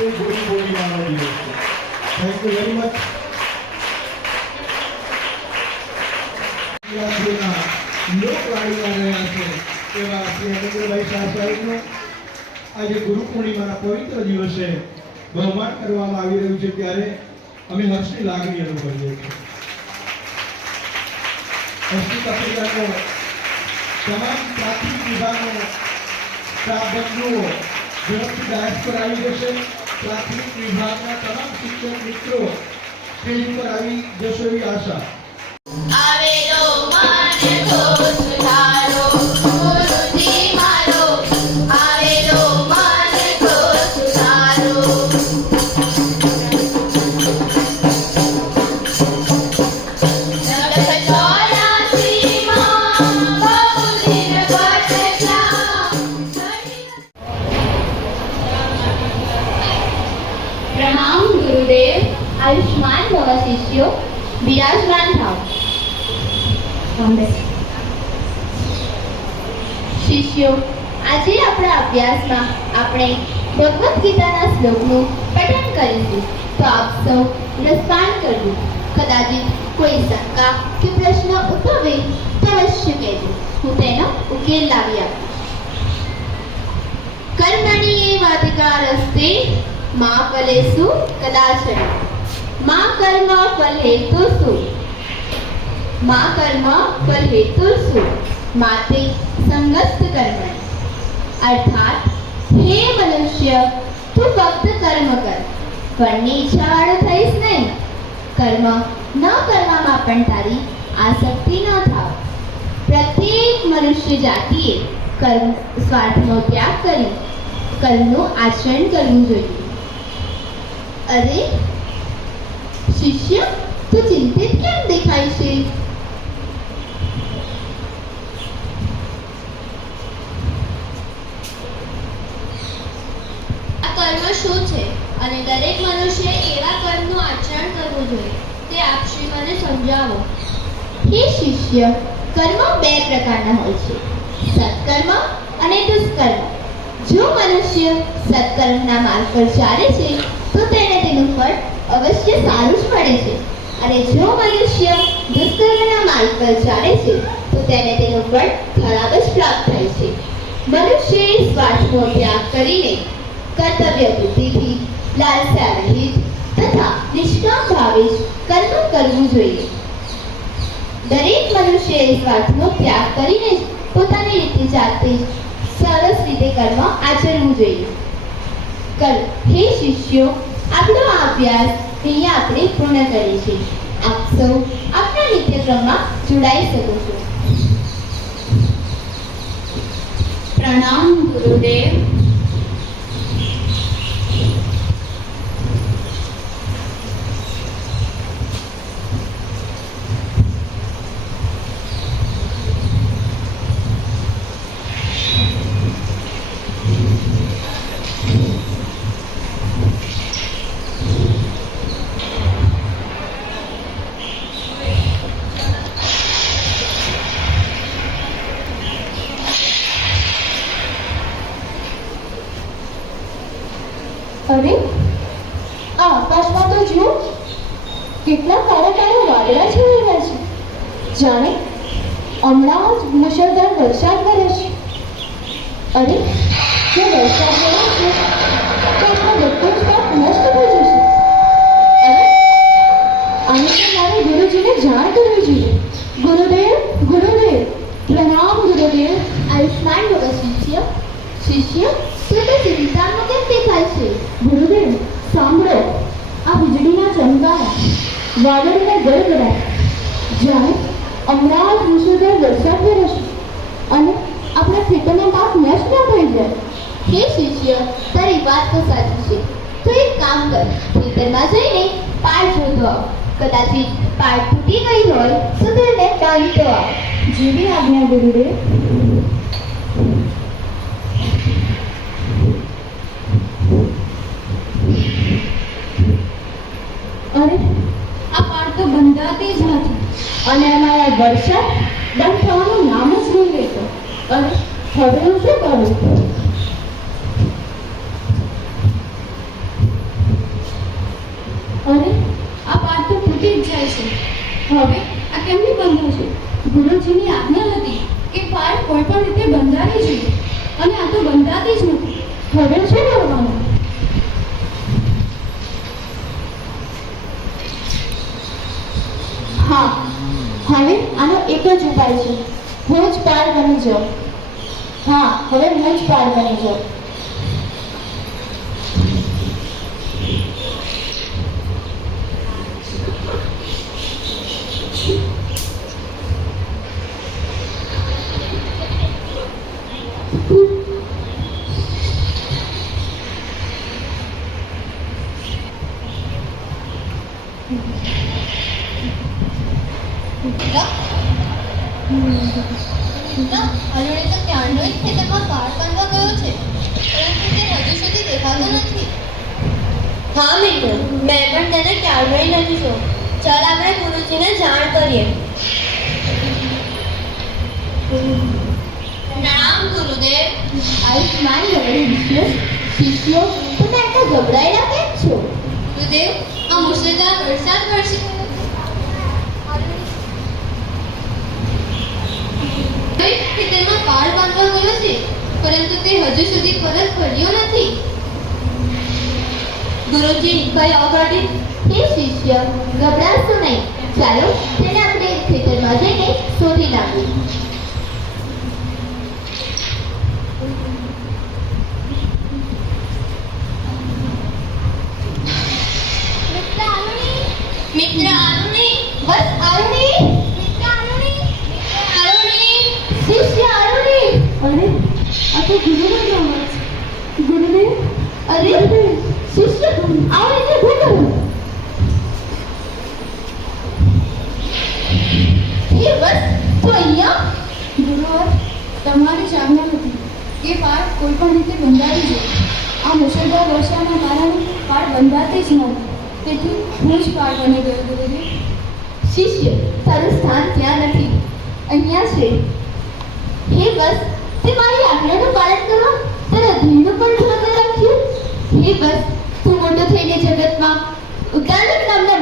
એ ગુરુ પૂર્ણિમાનો દિવસ છે થેન્ક યુ વેરી મચ ત્યારે અમે હર્ષની લાગણી અનુભવીએ છીએ. હર્ષની પત્રિકાનો તમામ પ્રાથમિક વિભાગો સ્ટાફ પર આવી જશે. પ્રાથમિક વિભાગના તમામ શિક્ષક મિત્રો સ્ટેજ ઉપર આવી જશો એવી આશા. શિષ્યો બિરાજમાન થાવ શિષ્યો, આજે આપણા અભ્યાસમાં આપણે ભગવદ્ ગીતાના શ્લોકનું પઠન કરીશું. તો આપ સૌ રસપાન કરજો. કદાચિત કોઈ શંકા કે પ્રશ્ન ઉદ્ભવે તો અવશ્ય કહેજો. હું તેનો ઉકેલ લાવી આપીશ. કર્મણીએ વાધિકારસ્તે, મા ફલેસુ કદાચન મા કર્મ ફલ હેતુસુ મા કર્મ ફલ શું? માતે સંગસ્ત કર્મ. અર્થાત, હે મનુષ્ય, તું ફક્ત કર્મ કર. ફળની ઈચ્છાવાળો થઈશ નહીં. કર્મ ન કરવામાં પણ તારી આસક્તિ ન થાવ. પ્રત્યેક મનુષ્ય જાતિએ કર્મ, સ્વાર્થનો ત્યાગ કરી, કર્મનું આચરણ કરવું જોઈએ. અરે શિષ્ય તું ચિંતિત કેમ દેખાય છે? આ કર્મ શું છે? અને દરેક મનુષ્ય એવા કર્મનું આચરણ કરવું જોઈએ. તે આપ શ્રી મને સમજાવો. હે શિષ્ય કર્મ બે પ્રકારના હોય છે. સત્કર્મ અને દુષ્કર્મ. જો મનુષ્ય સત્કર્મના માર્ગ પર ચાલે છે તો ફળ અવશ્ય સારું જ મળે છે. અને જો મનુષ્ય દુષ્કર્મના માર્ગ પર ચાલે છે, તો તેને તેનું ફળ ખરાબ જ પ્રાપ્ત થાય છે. મનુષ્યએ સ્વાર્થનો ત્યાગ કરીને કર્તવ્ય બુદ્ધિથી લાલસા રહિત તથા નિષ્કામ ભાવે જ કર્મ કરવું જોઈએ. દરેક મનુષ્યએ સ્વાર્થનો ત્યાગ કરીને પોતાની રીતે જાતે સરસ રીતે કર્મ આચરવું જોઈએ. કર હે શિષ્યો આપણો આ અભ્યાસ અહીંયા આપણે પૂર્ણ કરીએ છીએ. આપ સૌ આપના નિત્યક્રમમાં જોડાઈ શકો છો. પ્રણામ ગુરુદેવ. અરે આકાશમાં તો જુઓ, કેટલા કાળા કાળા વાદળા છવાઈ રહ્યા છે. જાણે હમણાં જ મુશળધાર વરસાદ વરે છે અરે, જો વરસાદ વરે છે તો આપણો બધો અરે, આને ગુરુજીને જાણ કરવી જોઈએ. ગુરુદેવ ગુરુદેવ, પ્રણામ ગુરુદેવ. આયુષ્માન શિષ્ય શિષ્ય તું તો છે ગુરુદેવ સાંભળો. આ વીજળીના ચમકારા વાદળને ગડગડાટ. જાણે અમદાવાદ જ મુશળધાર વરસાદ વરસશે અને આપણા ખેતરનો પાક નષ્ટ ન થઈ જાય. હે શિષ્ય તારી વાત તો સાચી છે. તો એક કામ કર ખેતરમાં જઈને પાળ શોધો. કદાચિત પાળ તૂટી ગઈ હોય તો તેને બાંધતો આવ જેવી આજ્ઞા ગુરુદેવ અરે આ પાળ તો બંધાતી જ નથી. અને અમારા વરસાદ બંધ થવાનું નામ જ નહીં લેતો. અને હવે હું શું કરું? અરે આ પાઠ તો તૂટી જ જાય છે. હવે આ કેમની છે? ગુરુજીની આજ્ઞા હતી કે પાઠ કોઈ પણ રીતે બંધાવી જોઈએ. અને આ તો બંધાતી જ નથી. હવે શું કરવાનું હા હવે આનો એક જ ઉપાય છે. હું જ પાર બની જાઉં હા, હવે હું જ પાર બની જાઉં અરુણે તો ક્યારનો જ ખેતરમાં કાર બાંધવા ગયો છે. પરંતુ તે હજુ સુધી દેખાતો નથી. હા મિત્રો. મેં પણ તેને ક્યારનો નથી જો ચાલ આપણે ગુરુજીને જાણ કરીએ. નામ ગુરુદેવ. આયુષ્માન માય વિશ્વ શિષ્યો તમે આટલા ગભરાયેલા કેમ છો? ગુરુદેવ આ મુસળધાર વરસાદ વરસી ખેતરમાં કાર બાંધવા ગયો છે પરંતુ તે હજુ સુધી પરત ફર્યો નથી. ગુરુજી, કઈ અવગડી હે શિષ્ય, ગભરાશો નહીં. ચાલો, તેને આપણે ખેતરમાં જઈને શોધી લાવીએ. મિત્ર આરુણી? બસ આરુણી? મિત્ર આરુણી? આરુણી? શિષ્ય તો ગુરુનો જ ગુરુદેવ? અરે શિષ્ય આવો એટલે ભૂલો એ બસ તો અહીંયા? ગુરુવર તમારી આજ્ઞા હતી કે પાઠ કોઈ પણ રીતે બંધાવી જોઈએ આ મુશળધાર વર્ષાના કારણે પાઠ બંધાતી જ નથી તેથી હું જ પાઠ બની ગયો ગુરુદેવ. શિષ્ય તારું સ્થાન ત્યાં નથી. અહીંયા છે. હે બસ તે મારી આજ્ઞાનું પાલન કરવા તારા ધ્યેયનું પણ ભંગ રાખ્યું હે બસ, તું મોટો થઈને જગતમાં ઉદ્દાલક નામના